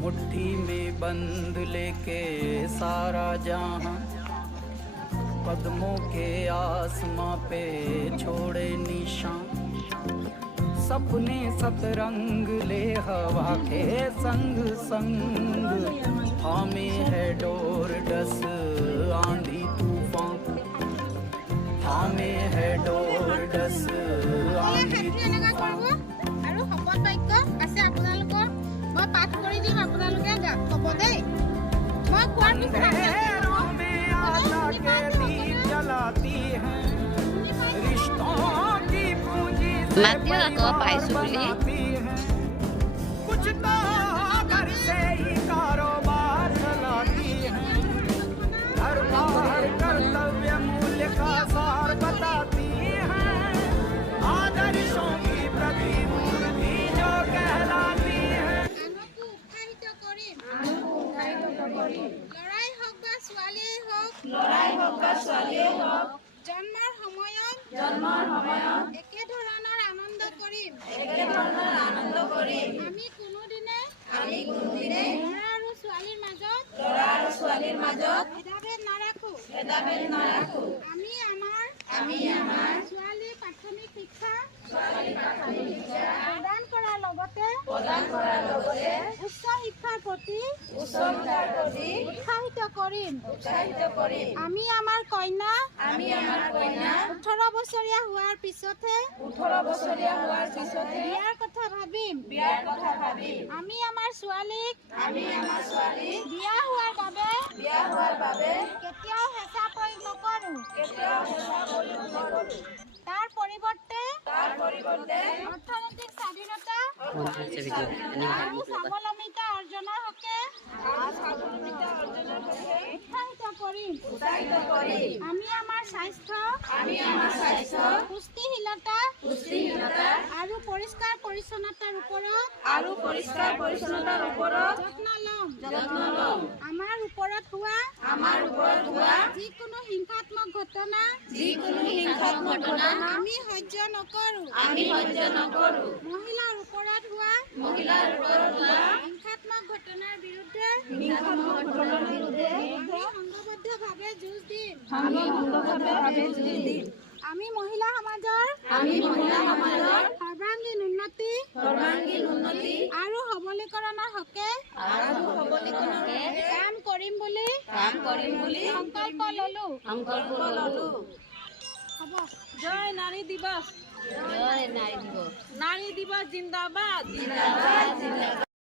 मुट्ठी में बंद लेके सारा जहां, कदमों के आसमां पे छोड़े निशान। सपने सतरंग ले हवा के संग संग, थामे है डोर डस आंधी तूफान, थामे है डोर डस आंधी तूफान। আৰু শপত বাক্য আছে আপোনালোকৰ, মই পাঠ কৰি দিম, আপোনালোকে ক'ব দেই। মই কোৱাৰ अंधेरों में आशा के दीप जलाती हैं, रिश्तों की पूंजी से परिवार बनाती हैं। कुछ तो घर से ही कारोबार चलाती हैं, घर बाहर कर्तव्य मूल्य का सार बताती हैं। आदर्शों की प्रतिमूर्ति जो कहलाती है। আনকো উৎসাহিত কৰিম। লৰাই হওক বা ছোৱালীয়ে হওক, জন্মৰ সময়ত একে ধৰণৰ আনন্দ কৰিম। আমি কোনোদিনে ল'ৰা আৰু ছোৱালীৰ মাজত ভেদাভেদ নাৰাখো। আমি আমাৰ ছোৱালীৰ প্ৰাথমিক শিক্ষা প্ৰদান কৰাৰ লগতে উচ্চ শিক্ষাৰ প্ৰতি উৎসাহিত কৰিম। আমি আমাৰ কন্যা 18 বছৰীয়া হোৱাৰ পিছতহে বিয়াৰ কথা ভাবিম। আমি আমাৰ ছোৱালীক বিয়া হোৱাৰ বাবে কেতিয়াও হেঁচা প্ৰয়োগ নকৰো। তাৰ পৰিৱৰ্তে অৰ্থনৈতিক স্বাধীনতা আৰু স্বাৱলম্বিতা অৰ্জনৰ হকে উৎসাহিত কৰিম। আমি আমাৰ স্বাস্থ্য পুষ্টিহীনতা আৰু পৰিষ্কাৰ পৰিচ্ছন্নতাৰ ওপৰত যত্ন ল'ম। আমাৰ ওপৰত হোৱা যিকোনো হিংসাত্মক ঘটনা আমি সহ্য নকৰো। মহিলাৰ ওপৰত হোৱা হিংসাত্মক ঘটনাৰ বিৰুদ্ধে আমি সংঘবদ্ধভাৱে যুঁজ দিম। আমি মহিলা সমাজৰ সৰ্বাংগীন উন্নতি আৰু সবলীকৰণৰ হকে কাম কৰিম বুলি সংকল্প ললো। হ'ব। জয় নাৰী দিৱস। নাৰী দিৱস জিন্দাবাদ।